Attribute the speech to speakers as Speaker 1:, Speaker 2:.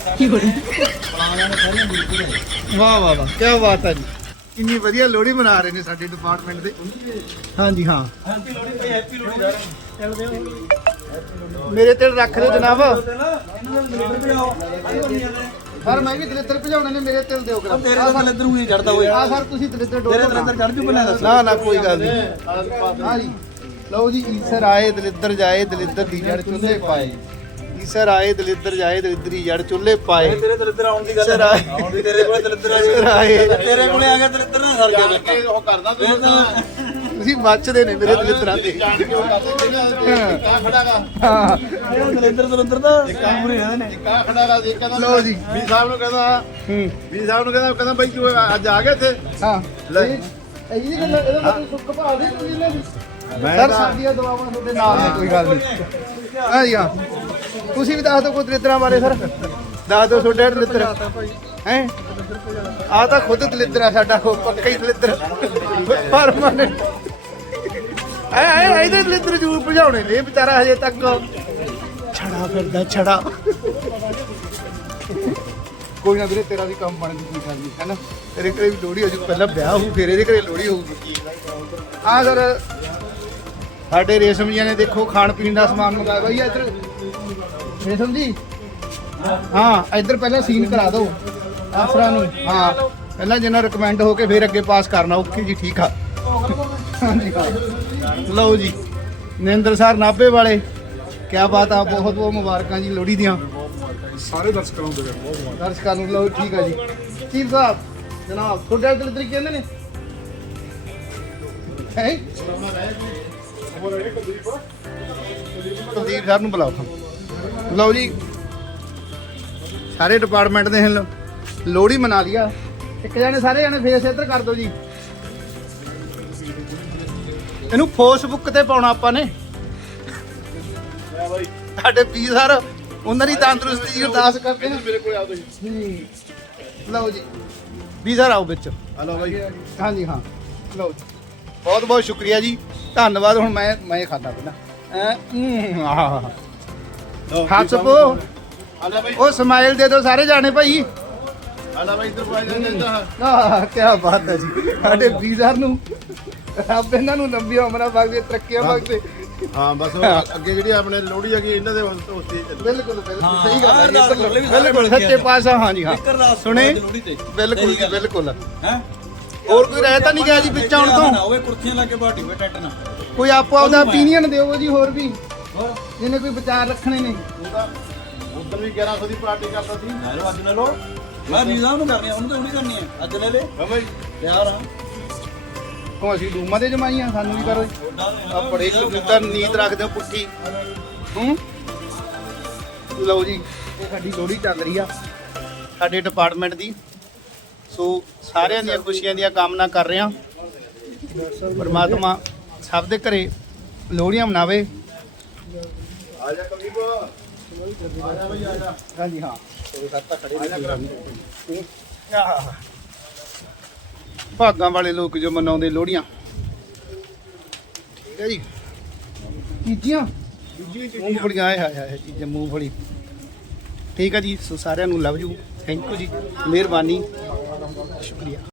Speaker 1: ਵਾਹ ਵਾਹ ਵਾਹ, ਕੀ ਬਾਤ ਹੈ ਜੀ। ਕਿੰਨੀ ਵਧੀਆ ਲੋਹੜੀ ਮਨਾ ਰਹੇ ਨੇ ਸਾਡੇ ਡਿਪਾਰਟਮੈਂਟ ਦੇ। ਹਾਂਜੀ ਹਾਂ, ਮੇਰੇ ਤੇ ਰੱਖ ਦਿਓ ਜਨਾਬ। ਸਰ ਮੈਂ ਵੀ ਦਲਿੱਦਰ ਭਜਾਉਣੇ ਨੇ, ਮੇਰੇ ਤਿਲ ਦਿਓ ਕਰਾ।
Speaker 2: ਤੇਰੇ ਤਾਂ ਦਲਿੱਦਰ ਨੂੰ ਚੜਦਾ ਹੋਏ।
Speaker 1: ਆ ਸਰ ਤੁਸੀਂ ਦਲਿੱਦਰ ਡੋਲੋ।
Speaker 2: ਤੇਰੇ ਦਲਿੱਦਰ ਚੜ ਜੂ ਪਹਿਲਾਂ ਦੱਸ।
Speaker 1: ਨਾ ਨਾ ਕੋਈ ਗੱਲ ਨਹੀਂ। ਹਾਂ ਜੀ, ਲਓ ਜੀ। ਈਸਰ ਆਏ ਦਲਿੱਦਰ ਜਾਏ, ਦਲਿੱਦਰ ਦੀ ਜੜ ਚੁੱਲ੍ਹੇ ਪਾਏ। ਈਸਰ ਆਏ ਦਲਿੱਦਰ ਜਾਏ, ਦਲਿੱਦਰ ਦੀ ਜੜ ਚੁੱਲ੍ਹੇ ਪਾਏ।
Speaker 2: ਤੇਰੇ ਦਲਿੱਦਰ ਆਉਣ ਦੀ ਗੱਲ
Speaker 1: ਈਸਰ ਆਏ,
Speaker 2: ਆਉਂਦੀ ਤੇਰੇ ਕੋਲ ਦਲਿੱਦਰ ਆ
Speaker 1: ਈਸਰ ਆਏ।
Speaker 2: ਤੇਰੇ ਕੋਲੇ ਆ ਗਿਆ ਦਲਿੱਦਰ ਨਾ ਸਰ ਗਿਆ ਉਹ ਕਰਦਾ
Speaker 1: ਤੁਸੀਂ ਮੱਚਦੇ ਨੇ ਮੇਰੇ ਦਲਿੱਦਰਾਂ ਤੇ।
Speaker 2: ਕਾ ਖੜਾਗਾ
Speaker 1: ਹਾਂ
Speaker 2: ਦਲਿੱਦਰ ਦਾ ਪੂਰੇ ਰਹਿੰਦੇ ਨੇ।
Speaker 3: ਕਾ ਖੜਾ ਸੀ ਕਹਿੰਦਾ
Speaker 1: ਲਓ ਜੀ।
Speaker 3: ਵੀ ਸਾਹਿਬ ਨੂੰ ਕਹਿੰਦਾ ਕਹਿੰਦਾ ਬਾਈ ਤੂੰ ਅੱਜ ਆ ਗਿਆ ਇੱਥੇ।
Speaker 1: ਹਾਂ
Speaker 3: ਲੈ।
Speaker 1: ਇਹ ਜੀ ਗੱਲ, ਇਹਦਾ ਮਤਲਬ ਸੁੱਖ ਭਾਅ ਦੇ ਤੁਸੀਂ ਇਹਨਾਂ ਦੀ। ਸਰ ਸਾਡੀਆਂ ਦੁਆਵਾਂ ਤੁਹਾਡੇ ਨਾਲ ਨੇ, ਕੋਈ ਗੱਲ ਨਹੀਂ। ਹਾਂ ਜੀ ਹਾਂ, ਤੁਸੀਂ ਵੀ ਦੱਸ ਦਿਓ ਕੋਈ ਦਲਿੱਦਰਾਂ ਬਾਰੇ ਸਰ। ਦੱਸ ਦਿਓ ਤੁਹਾਡੇ ਦਲਿੱਦਰ ਹੈ। ਆ ਤਾਂ ਖੁਦ ਦਲਿੱਦਰ ਆ ਸਾਡਾ, ਪੱਕਾ ਹੀ ਦਲਿੱਦਰ ਪਰਮਾਨੈਂਟ। ਇਹਦੇ ਦਲਿੱਦਰ ਜ਼ਰੂਰ ਭਜਾਉਣੇ ਨੇ, ਵਿਚਾਰਾ ਹਜੇ ਤੱਕ ਛੜਾ ਫਿਰਦਾ ਛੜਾ। ਕੋਈ ਨਾ ਵੀਰੇ, ਤੇਰਾ ਵੀ ਕੰਮ ਬਣ ਜੂ, ਕੋਈ ਗੱਲ ਨਹੀਂ ਹੈ ਨਾ। ਤੇਰੇ ਘਰੇ ਵੀ ਲੋਹੜੀ ਹੋ ਜੂ, ਪਹਿਲਾਂ ਵਿਆਹ ਹੋਊ ਫਿਰ ਇਹਦੇ ਘਰੇ ਲੋਹੜੀ ਹੋਊਗੀ। ਆ ਸਰ ਸਾਡੇ ਰੇਸ਼ਮ ਜੀਆਂ ਨੇ ਦੇਖੋ ਖਾਣ ਪੀਣ ਦਾ ਸਮਾਨ ਮੰਗਾਇਆ ਬਾਈ। ਇੱਧਰ ਰੇਸ਼ਮ ਜੀ, ਹਾਂ ਇੱਧਰ ਪਹਿਲਾਂ ਸੀਨ ਕਰਾ ਦਿਓ ਅਫਸਰਾਂ ਨੂੰ। ਹਾਂ ਪਹਿਲਾਂ ਜਿੰਨਾ ਰਿਕਮੈਂਡ ਹੋ ਕੇ ਫਿਰ ਅੱਗੇ ਪਾਸ ਕਰਨਾ। ਓਕੇ ਜੀ, ਠੀਕ ਆ। ਹਾਂਜੀ ਹਾਂ, ਲਓ ਜੀ। ਨਿੰਦਰ ਸਰ ਨਾਭੇ ਵਾਲੇ, ਕਿਆ ਬਾਤ ਆ। ਬਹੁਤ ਬਹੁਤ ਮੁਬਾਰਕਾਂ ਜੀ ਲੋਹੜੀ ਦੀਆਂ
Speaker 3: ਸਾਰੇ ਦਰਸ਼ਕਾਂ ਨੂੰ ਬਹੁਤ
Speaker 1: ਦਰਸ਼ਕਾਂ ਨੂੰ। ਲਓ ਠੀਕ ਆ ਜੀ। ਚੀਫ ਸਾਹਿਬ ਜਨਾਬ, ਤੁਹਾਡੇ ਦਲਿੱਦਰ ਕੀ ਕਹਿੰਦੇ ਨੇ ਹੈ? ਕੁਲਦੀਪ ਸਰ ਨੂੰ ਬੁਲਾਓ। ਲਓ ਜੀ, ਸਾਰੇ ਡਿਪਾਰਟਮੈਂਟ ਦੇ ਲੋਹੜੀ ਮਨਾ ਲਿਆ। ਇੱਕ ਜਾਣੇ ਸਾਰੇ ਜਾਣੇ ਫੇਸ ਇੱਧਰ ਕਰ ਦਿਓ ਜੀ। ਇਹਨੂੰ ਫੇਸਬੁੱਕ ਤੇ ਪਾਉਣਾ ਆਪਾਂ ਨੇ। ਸਾਡੇ ਪੀ ਸਰ ਉਹਨਾਂ ਦੀ ਤੰਦਰੁਸਤੀ ਦੀ ਅਰਦਾਸ ਕਰਦੇ ਨੇ।
Speaker 3: ਮੇਰੇ ਕੋਲ ਆ ਤੁਸੀਂ।
Speaker 1: ਲਓ ਜੀ, ਵੀ ਸਰ ਆਓ ਵਿੱਚ।
Speaker 3: ਹਲੋ ਬਾਈ।
Speaker 1: ਹਾਂਜੀ ਹਾਂ, ਲਓ ਜੀ। ਬਹੁਤ ਬਹੁਤ ਸ਼ੁਕਰੀਆ ਜੀ, ਧੰਨਵਾਦ। ਹੁਣ ਮੈਂ ਖਾਦਾ ਪਹਿਲਾਂ। ਹੱਥ ਪੋ।
Speaker 3: ਆਲਾ ਬਾਈ,
Speaker 1: ਉਹ ਸਮਾਈਲ ਦੇ ਦਿਓ ਸਾਰੇ ਜਾਣੇ ਭਾਈ।
Speaker 3: ਆਲਾ ਬਾਈ ਇੱਧਰ ਪਾਈ ਜਾਂਦਾ।
Speaker 1: ਆਹ ਕੀ ਬਾਤ ਹੈ ਜੀ। ਸਾਡੇ ਵੀਜ਼ਰ ਨੂੰ ਰੱਬ ਇਹਨਾਂ ਨੂੰ ਲੰਬੀ ਉਮਰਾਂ ਬਖਸ਼ੇ, ਤਰੱਕੀਆਂ ਬਖਸ਼ੇ।
Speaker 3: ਹਾਂ ਬਸ ਅੱਗੇ ਜਿਹੜੀ ਆਪਣੇ ਲੋਹੜੀ ਹੈਗੀ ਇਹਨਾਂ ਦੇ ਉੱਤੇ ਚੱਲੂ।
Speaker 1: ਬਿਲਕੁਲ ਬਿਲਕੁਲ ਸਹੀ ਗੱਲ ਹੈ। ਬਿਲਕੁਲ ਸੱਚੇ ਪਾਤਸ਼ਾਹ। ਹਾਂਜੀ ਹਾਂ, ਸੁਣੇ। ਬਿਲਕੁਲ ਜੀ ਬਿਲਕੁਲ।
Speaker 2: ਹੈ
Speaker 1: ਹੋਰ ਕੋਈ ਰਹਿ ਤਾਂ ਨਹੀਂ ਗਿਆ ਜੀ ਵਿੱਚ ਆਉਣ ਤੋਂ?
Speaker 2: ਓਏ ਕੁਰਸੀਆਂ ਲਾ ਕੇ ਬਾਟੀ ਵੇ ਟੈਂਟ ਨਾ
Speaker 1: ਕੋਈ ਆਪੋ ਆਪਦਾ ਓਪੀਨੀਅਨ ਦਿਓ ਜੀ। ਹੋਰ ਵੀ ਜਿਹਨੇ ਕੋਈ ਵਿਚਾਰ ਰੱਖਣੇ ਨੇ।
Speaker 3: ਉਧਰ ਵੀ 1100 ਦੀ ਪਾਰਟੀ ਕਰਦਾ ਸੀ।
Speaker 2: ਲੈ ਲਓ ਅੱਜ ਲੈ ਲਓ। ਮੈਂ ਨਿਜ਼ਾਮ ਨੂੰ ਕਰਨੀ ਆ, ਉਹਨੂੰ ਤਾਂ ਉਹਨੇ ਕਰਨੀ ਆ। ਅੱਜ ਲੈ ਲੈ
Speaker 3: ਹਾਂ ਬਾਈ।
Speaker 2: ਤਿਆਰ ਆ।
Speaker 1: ਉਹ ਅਸੀਂ ਡੂਮਾਂ ਦੇ ਜਮਾਈਆਂ, ਸਾਨੂੰ ਵੀ ਕਰੋ। ਆ ਬੜੇ ਕਬੂਤਰ ਨੀਂਦ ਰੱਖਦੇ ਹੋ ਪੁੱਠੀ। ਲਓ ਜੀ, ਇਹ ਸਾਡੀ ਲੋਹੜੀ ਚੱਲ ਰਹੀ ਆ ਸਾਡੇ ਡਿਪਾਰਟਮੈਂਟ ਦੀ। ਸੋ ਸਾਰਿਆਂ ਦੀਆਂ ਖੁਸ਼ੀਆਂ ਦੀਆਂ ਕਾਮਨਾ ਕਰ ਰਹੇ ਹਾਂ। ਪਰਮਾਤਮਾ ਸਭ ਦੇ ਘਰੇ ਲੋਹੜੀਆਂ ਮਨਾਵੇ।
Speaker 3: ਆ ਜਾ ਕਮੀਬ। ਆ ਜਾ ਬਾਈ ਆ ਜਾ।
Speaker 1: ਹਾਂਜੀ ਹਾਂ, ਤਾਂ ਖੜੇ ਨੇ। ਭਾਗਾਂ ਵਾਲੇ ਲੋਕ ਜੋ ਮਨਾਉਂਦੇ ਲੋਹੜੀਆਂ। ਠੀਕ ਹੈ ਜੀ। ਚੀਜ਼ੀਆਂ ਮੂੰਗਫਲੀਆਂ ਆਏ ਚੀਜ਼ਾਂ ਮੂੰਗਫਲੀ। ਠੀਕ ਹੈ ਜੀ। ਸੋ ਸਾਰਿਆਂ ਨੂੰ ਲਵ ਯੂ, ਥੈਂਕ ਯੂ ਜੀ, ਮਿਹਰਬਾਨੀ, ਸ਼ੁਕਰੀਆ।